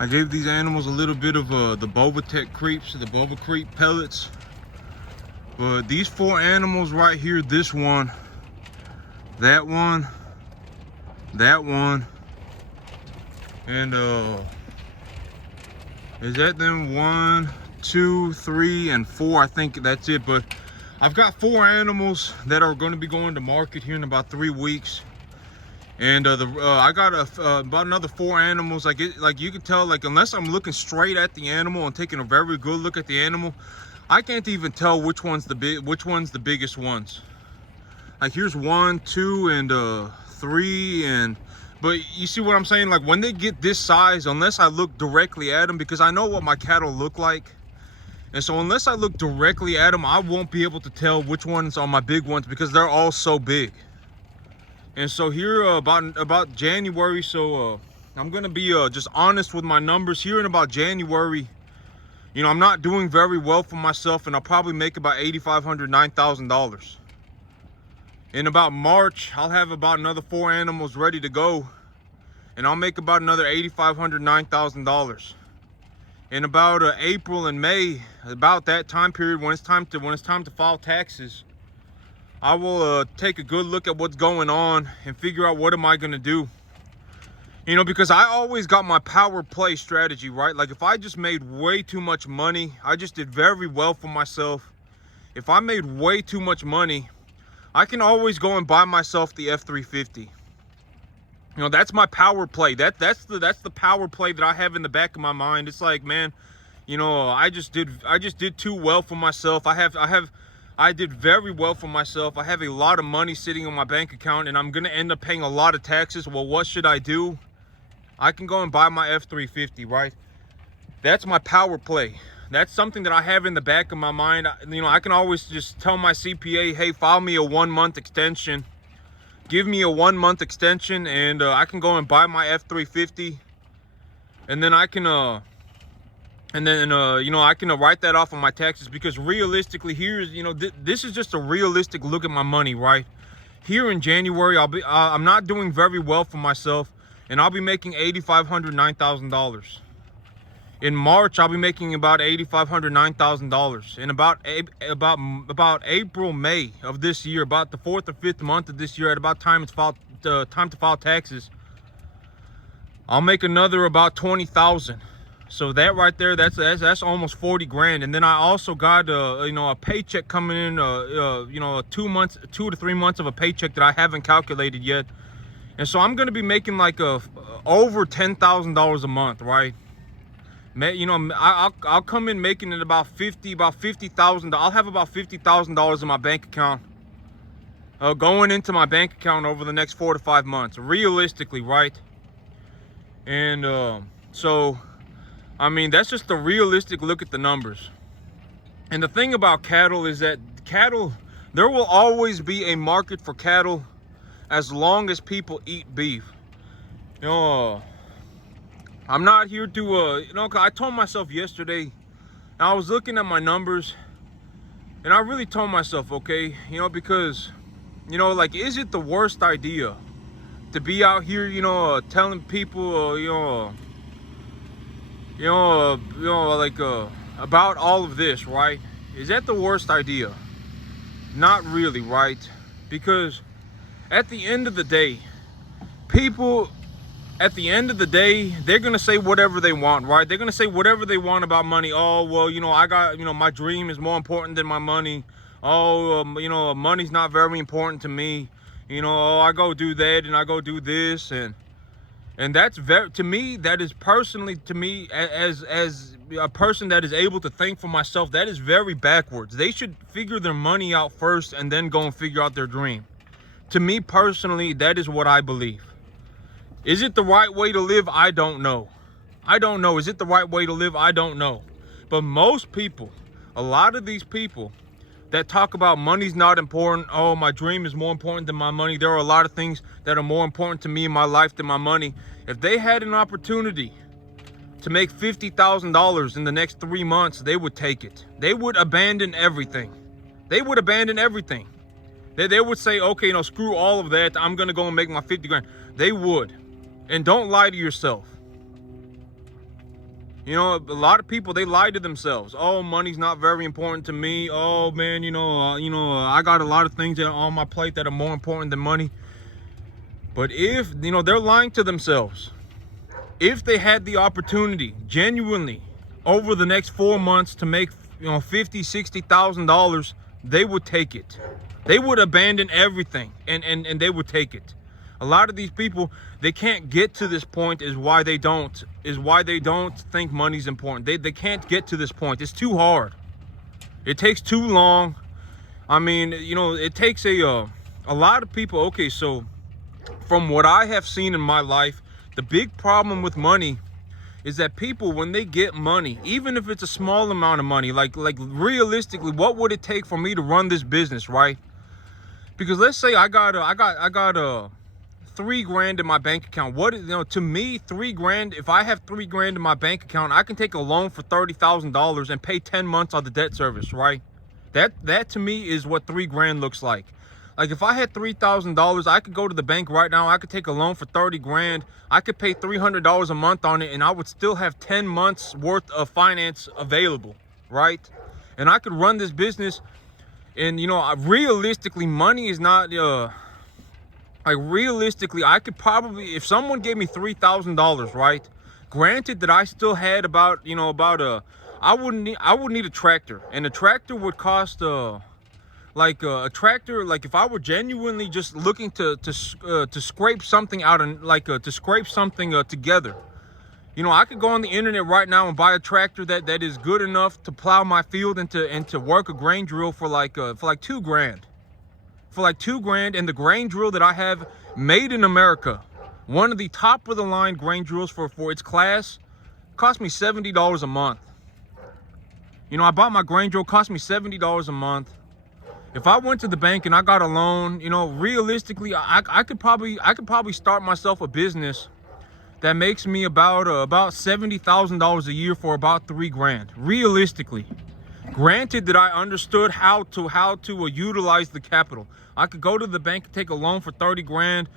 I gave these animals a little bit of the Bovatech creeps, the Bova Creep pellets. But these 4 animals right here, this one, that one, and is that them 1, 2, 3, and 4? I think that's it. But I've got 4 animals that are going to be going to market here in about 3 weeks. And I got about another 4 animals. Like you can tell, like unless I'm looking straight at the animal and taking a very good look at the animal, I can't even tell which one's the biggest ones. Like here's 1, 2, and 3, but you see what I'm saying? Like when they get this size, unless I look directly at them, because I know what my cattle look like, and so unless I look directly at them, I won't be able to tell which ones are my big ones because they're all so big. And so here about January, so I'm gonna be just honest with my numbers. Here in about January, you know, I'm not doing very well for myself, and I'll probably make about $8,500, $9,000. In about March, I'll have about another 4 animals ready to go, and I'll make about another $8,500, $9,000. In about April and May, about that time period, when it's time to file taxes, I will take a good look at what's going on and figure out what am I gonna do. You know, because I always got my power play strategy, right? Like if I just made way too much money, I just did very well for myself. If I made way too much money, I can always go and buy myself the F350. You know, that's my power play. That's the power play that I have in the back of my mind. It's like, man, you know, I just did too well for myself. I did very well for myself. I have a lot of money sitting in my bank account, and I'm gonna end up paying a lot of taxes. Well, what should I do? I can go and buy my F350, right? That's my power play. That's something that I have in the back of my mind. You know, I can always just tell my CPA, hey, file me a 1-month extension. Give me a 1-month extension, and I can go and buy my F350, and then I can you know, I can write that off on my taxes, because realistically, here's, you know, this is just a realistic look at my money, right? Here in January, I'm not doing very well for myself, and I'll be making $8,500, $9,000. In March, I'll be making about $8,500, $9,000. In about April, May of this year, about the 4th or 5th month of this year, at about time to file taxes, I'll make another about $20,000. So that right there, that's almost 40 grand. And then I also got you know, a paycheck coming in, you know, 2 to 3 months of a paycheck that I haven't calculated yet. And so I'm gonna be making like over $10,000 a month, right? You know, I'll come in making it about $50,000. I'll have about $50,000 in my bank account, going into my bank account over the next 4 to 5 months, realistically, right? And so, I mean, that's just a realistic look at the numbers. And the thing about cattle is that there will always be a market for cattle as long as people eat beef. You know, I'm not here to, you know, I told myself yesterday, I was looking at my numbers, and I really told myself, okay, you know, because, you know, like, is it the worst idea to be out here, you know, telling people, like, about all of this, right? Is that the worst idea? Not really, right? Because at the end of the day, people, at the end of the day, they're gonna say whatever they want, right? They're gonna say whatever they want about money. Oh, well, you know, I got, you know, my dream is more important than my money. Oh, you know, money's not very important to me. You know, oh, I go do that and I go do this, and that's very, to me, that is personally, to me, as a person that is able to think for myself, that is very backwards. They should figure their money out first and then go and figure out their dream. To me personally, that is what I believe. Is it the right way to live? I don't know. I don't know. Is it the right way to live? I don't know. But most people, a lot of these people that talk about money's not important, oh, my dream is more important than my money, there are a lot of things that are more important to me in my life than my money. If they had an opportunity to make $50,000 in the next 3 months, they would take it. They would abandon everything. They would abandon everything. They would say, okay, you know, screw all of that, I'm gonna go and make my 50 grand. They would. And don't lie to yourself. You know, a lot of people, they lie to themselves. Oh, money's not very important to me. Oh man, I got a lot of things on my plate that are more important than money. But if, they're lying to themselves. If they had the opportunity, genuinely, over the next 4 months to make, $50,000, $60,000, they would take it. They would abandon everything and they would take it. A lot of these people, they can't get to this point is why they don't think money's important. They can't get to this point. It's too hard. It takes too long. I mean, it takes a lot of people. Okay, so from what I have seen in my life, the big problem with money is that people, when they get money, even if it's a small amount of money, like realistically, what would it take for me to run this business, right? Because let's say I got $3,000 in my bank account. To me, $3,000, if I have $3,000 in my bank account, I can take a loan for $30,000 and pay 10 months on the debt service, right? That to me is what $3,000 looks like. Like if I had $3,000, I could go to the bank right now. I could take a loan for $30,000. I could pay $300 a month on it, and I would still have 10 months worth of finance available, right? And I could run this business. And realistically, money is not realistically, I could probably, if someone gave me $3,000, right? Granted that I still had I would need a tractor, and a tractor would cost a tractor, like if I were genuinely just looking to scrape something out and to scrape something together, I could go on the internet right now and buy a tractor that is good enough to plow my field and to work a grain drill for like $2,000. For like $2,000, and the grain drill that I have, made in America, one of the top of the line grain drills for its class, cost me $70 a month. I bought my grain drill, cost me $70 a month. If I went to the bank and I got a loan, realistically, I could probably start myself a business that makes me about $70,000 a year for about $3,000, realistically. Granted that I understood how to utilize the capital. I could go to the bank and take a loan for $30,000,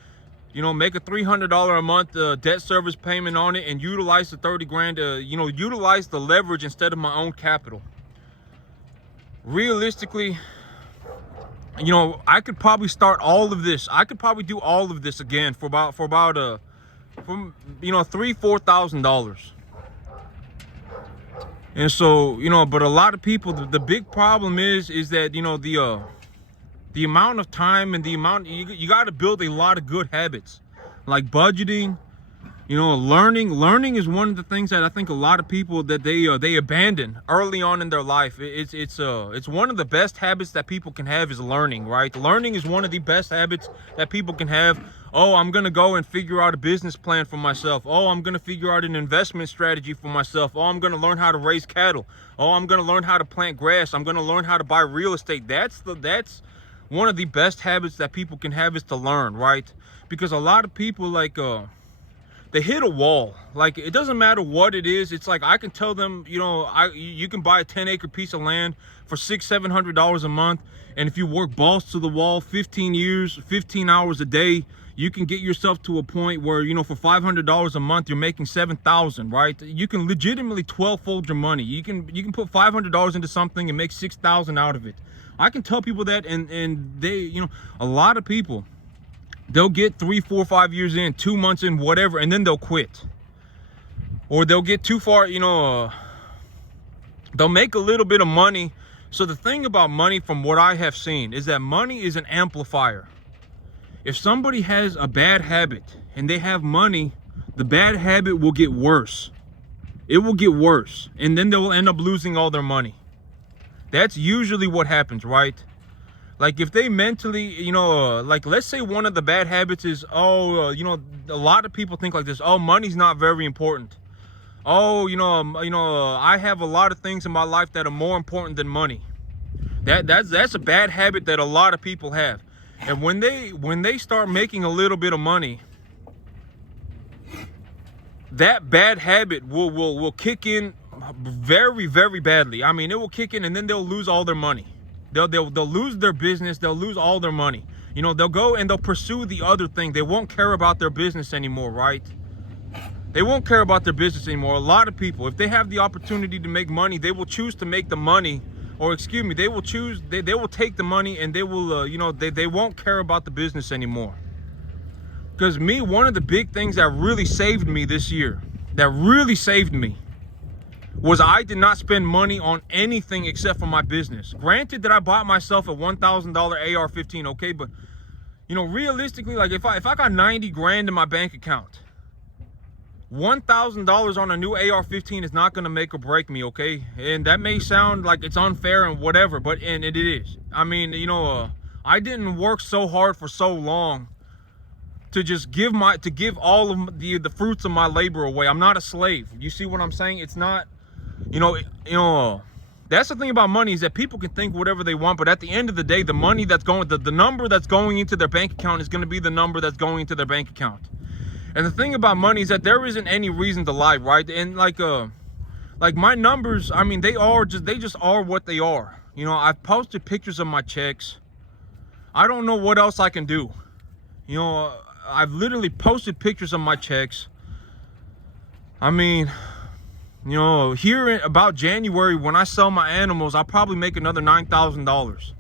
make a $300 a month debt service payment on it, and utilize the $30,000 to, utilize the leverage instead of my own capital. Realistically, I could probably start all of this. I could probably do all of this again for about $3,000-$4,000. And so, but a lot of people, the big problem is that, the amount of time and the amount, you got to build a lot of good habits, like budgeting, learning is one of the things that I think a lot of people that they abandon early on in their life. It's one of the best habits that people can have is learning, right? Learning is one of the best habits that people can have. Oh, I'm going to go and figure out a business plan for myself. Oh, I'm going to figure out an investment strategy for myself. Oh, I'm going to learn how to raise cattle. Oh, I'm going to learn how to plant grass. I'm going to learn how to buy real estate. That's one of the best habits that people can have, is to learn, right? Because a lot of people they hit a wall. Like, it doesn't matter what it is. It's like, I can tell them, you can buy a 10-acre piece of land for $600-$700 a month. And if you work balls to the wall, 15 years, 15 hours a day, you can get yourself to a point where, for $500 a month, you're making $7,000, right? You can legitimately 12-fold your money. You can put $500 into something and make $6,000 out of it. I can tell people that, and they, a lot of people, they'll get 3, 4, 5 years in, 2 months in, whatever, and then they'll quit. Or they'll get too far, they'll make a little bit of money. So the thing about money, from what I have seen, is that money is an amplifier. If somebody has a bad habit and they have money, the bad habit will get worse. It will get worse. And then they will end up losing all their money. That's usually what happens, right? Like, if they mentally, like, let's say one of the bad habits is, a lot of people think like this: oh, money's not very important. Oh, I have a lot of things in my life that are more important than money. That's a bad habit that a lot of people have. And when they start making a little bit of money, that bad habit will kick in very, very badly. I mean, it will kick in, and then they'll lose all their money. They'll lose their business. They'll lose all their money. They'll go and they'll pursue the other thing. They won't care about their business anymore, right? They won't care about their business anymore. A lot of people, if they have the opportunity to make money, they will choose to make the money, or excuse me, they will choose, they will take the money, and they will, you know, they won't care about the business anymore. Because me, one of the big things that really saved me this year, was I did not spend money on anything except for my business. Granted that I bought myself a $1,000 AR-15, okay, but you know, realistically, like if I got 90 grand in my bank account, $1,000 on a new AR-15 is not gonna make or break me, okay? And that may sound like it's unfair and whatever, but it is. I mean, you know, I didn't work so hard for so long to just give all of the fruits of my labor away. I'm not a slave. You see what I'm saying? It's not, you know, that's the thing about money, is that people can think whatever they want, but at the end of the day, the money that's going, the number that's going into their bank account is going to be the number that's going into their bank account. And the thing about money is that there isn't any reason to lie, right? And like my numbers, I mean, they just are what they are. You know, I've posted pictures of my checks. I don't know what else I can do. You know, I've literally posted pictures of my checks. I mean, you know, here about January, when I sell my animals, I'll probably make another $9,000.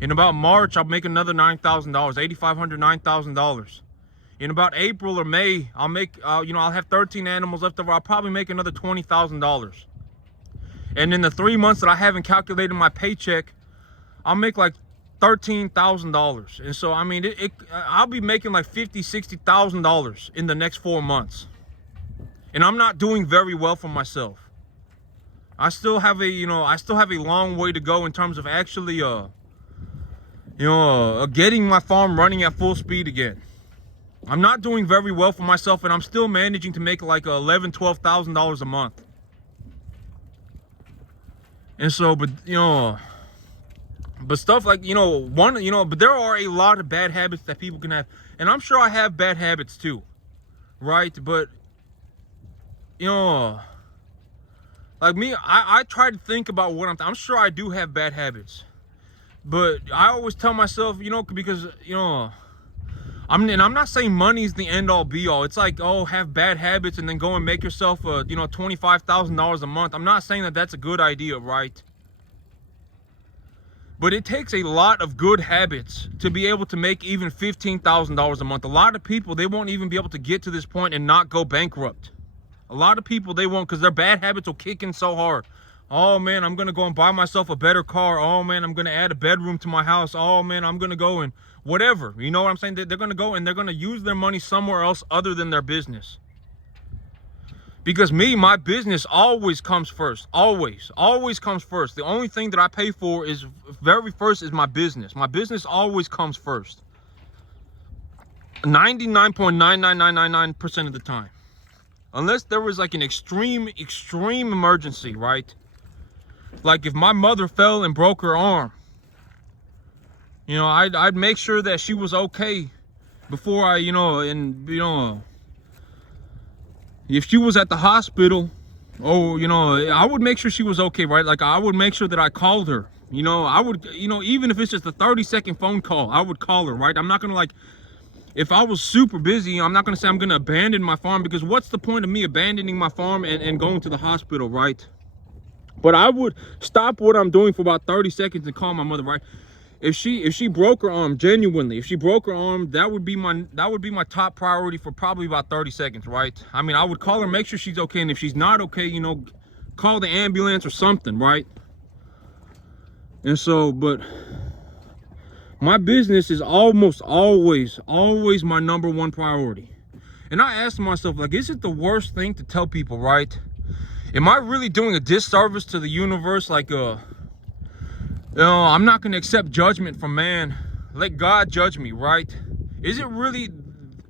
In about March, I'll make another $9,000, $8,500, $9,000. In about April or May, I'll make, you know, I'll have 13 animals left over. I'll probably make another $20,000. And in the 3 months that I haven't calculated my paycheck, I'll make like $13,000. And so, I mean, I'll be making like $50,000, $60,000 in the next 4 months. And I'm not doing very well for myself. I still have a long way to go in terms of actually, getting my farm running at full speed again. I'm not doing very well for myself, and I'm still managing to make like $11,000, $12,000 a month. And so, but stuff like, but there are a lot of bad habits that people can have. And I'm sure I have bad habits too, right? But, like me, I try to think about what I'm sure I do have bad habits. But I always tell myself, because, I'm not saying money's the end all be all. It's like, oh, have bad habits and then go and make yourself $25,000 a month. I'm not saying that that's a good idea, right? But it takes a lot of good habits to be able to make even $15,000 a month. A lot of people, they won't even be able to get to this point and not go bankrupt. A lot of people, they won't, because their bad habits will kick in so hard. Oh man, I'm gonna go and buy myself a better car. Oh man, I'm gonna add a bedroom to my house. Oh man, I'm gonna go and whatever. You know what I'm saying? They're gonna go and they're gonna use their money somewhere else other than their business. Because my business always comes first. Always comes first. The only thing that I pay for is very first is my business. My business always comes first. 99.99999% of the time. Unless there was like an extreme emergency, right? Like if my mother fell and broke her arm, I'd make sure that she was okay before if she was at the hospital, I would make sure she was okay, right? Like I would make sure that I called her. I would, even if it's just a 30-second phone call, I would call her, right? I'm not gonna if I was super busy, I'm not gonna say I'm gonna abandon my farm, because what's the point of me abandoning my farm and going to the hospital, right? But I would stop what I'm doing for about 30 seconds and call my mother, right? If she broke her arm, genuinely, if she broke her arm, that would be my top priority for probably about 30 seconds, right? I mean, I would call her, make sure she's okay, and if she's not okay, call the ambulance or something, right? And so, but my business is almost always my number one priority. And I asked myself, like, is it the worst thing to tell people, right? Am I really doing a disservice to the universe? Like, I'm not going to accept judgment from man. Let God judge me, right? Is it really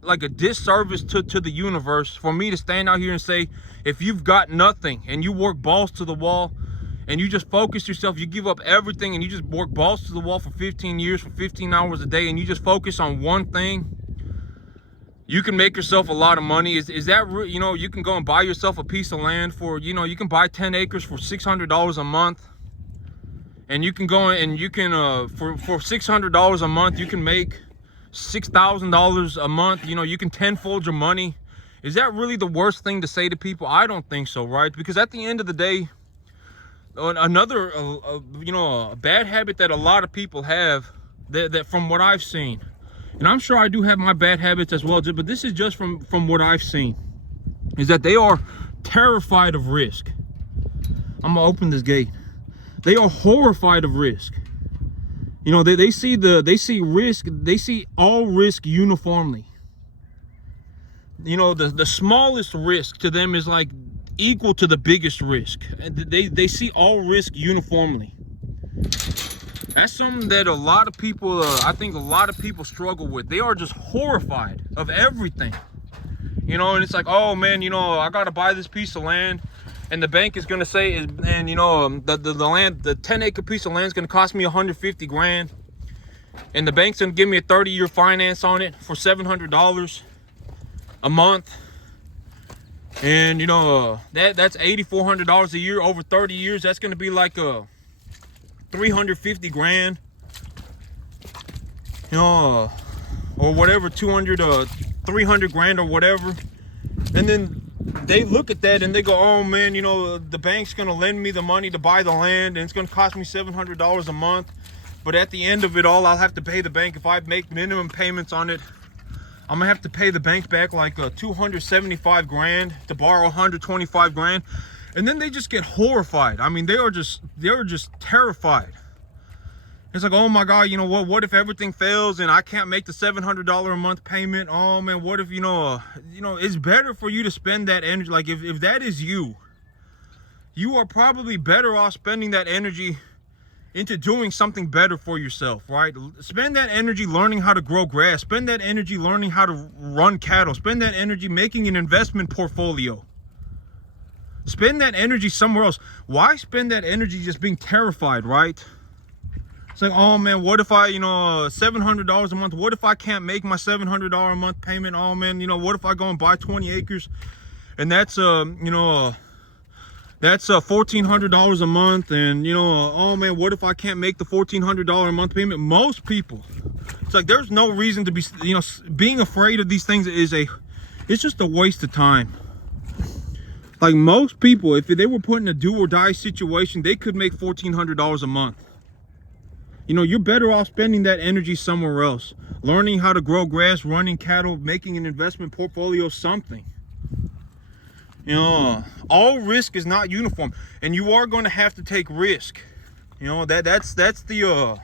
like a disservice to the universe for me to stand out here and say, if you've got nothing and you work balls to the wall and you just focus yourself, you give up everything and you just work balls to the wall for 15 years, for 15 hours a day, and you just focus on one thing, you can make yourself a lot of money. Is that, you can go and buy yourself a piece of land for, you can buy 10 acres for $600 a month. And you can go and you can, for $600 a month, you can make $6,000 a month. You can tenfold your money. Is that really the worst thing to say to people? I don't think so, right? Because at the end of the day, another a bad habit that a lot of people have, that from what I've seen, and I'm sure I do have my bad habits as well, but this is just from what I've seen, is that they are terrified of risk. I'm gonna open this gate. They are horrified of risk. You know, they see risk, they see all risk uniformly. You know, the smallest risk to them is like equal to the biggest risk. They see all risk uniformly. That's something that a lot of people, I think a lot of people struggle with. They are just horrified of everything. You know, and it's like, oh man, you know, I gotta buy this piece of land, and the bank is gonna say, and you know, the land, the 10-acre piece of land is gonna cost me 150 grand, and the bank's gonna give me a 30-year finance on it for $700 a month, and you know, that's $8,400 a year over 30 years. That's gonna be like 350 grand, you know, or whatever, 300 grand or whatever. And then they look at that and they go, oh man, you know, the bank's gonna lend me the money to buy the land, and it's gonna cost me $700 a month, but at the end of it all, I'll have to pay the bank. If I make minimum payments on it, I'm gonna have to pay the bank back like 275 grand to borrow 125 grand. And then they just get horrified. I mean, they're just terrified. It's like, oh my God, you know what if everything fails and I can't make the $700 a month payment? Oh man, what if, you know, it's better for you to spend that energy. Like if that is you are probably better off spending that energy into doing something better for yourself, right? Spend that energy learning how to grow grass. Spend that energy learning how to run cattle. Spend that energy making an investment portfolio. Spend that energy somewhere else. Why spend that energy just being terrified, right? It's like, oh man, what if I, you know, $700 a month, what if I can't make my $700 a month payment? Oh man, you know, what if I go and buy 20 acres and that's you know, that's $1,400 a month, and you know, oh man, what if I can't make the $1,400 a month payment? Most people, it's like there's no reason to be, you know, being afraid of these things it's just a waste of time. Like most people, if they were put in a do or die situation, they could make $1,400 a month. You know, you're better off spending that energy somewhere else, learning how to grow grass, running cattle, making an investment portfolio, something. You know, all risk is not uniform, and you are going to have to take risk. You know, that's the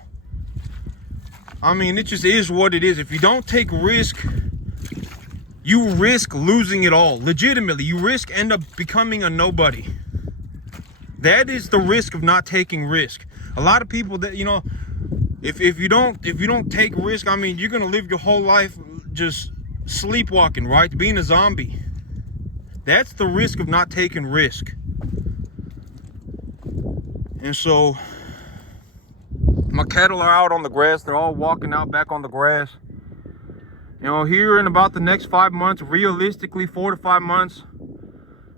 I mean, it just is what it is. If you don't take risk, you risk losing it all. Legitimately, you risk end up becoming a nobody. That is the risk of not taking risk. A lot of people that, you know, if you don't take risk, I mean, you're gonna live your whole life just sleepwalking, right? Being a zombie. That's the risk of not taking risk. And so my cattle are out on the grass. They're all walking out back on the grass. You know, here in about the next 5 months, realistically 4 to 5 months,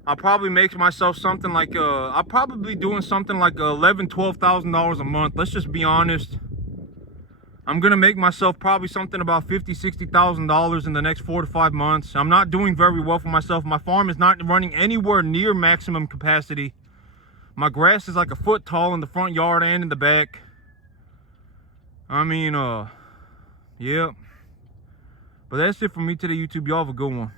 I'll probably make myself something like I'll probably be doing something like $11,000-$12,000 a month. Let's just be honest. I'm gonna make myself probably something about $50,000-$60,000 in the next 4 to 5 months. I'm not doing very well for myself. My farm is not running anywhere near maximum capacity. My grass is like a foot tall in the front yard and in the back. I mean, yeah. But that's it for me today, YouTube. Y'all have a good one.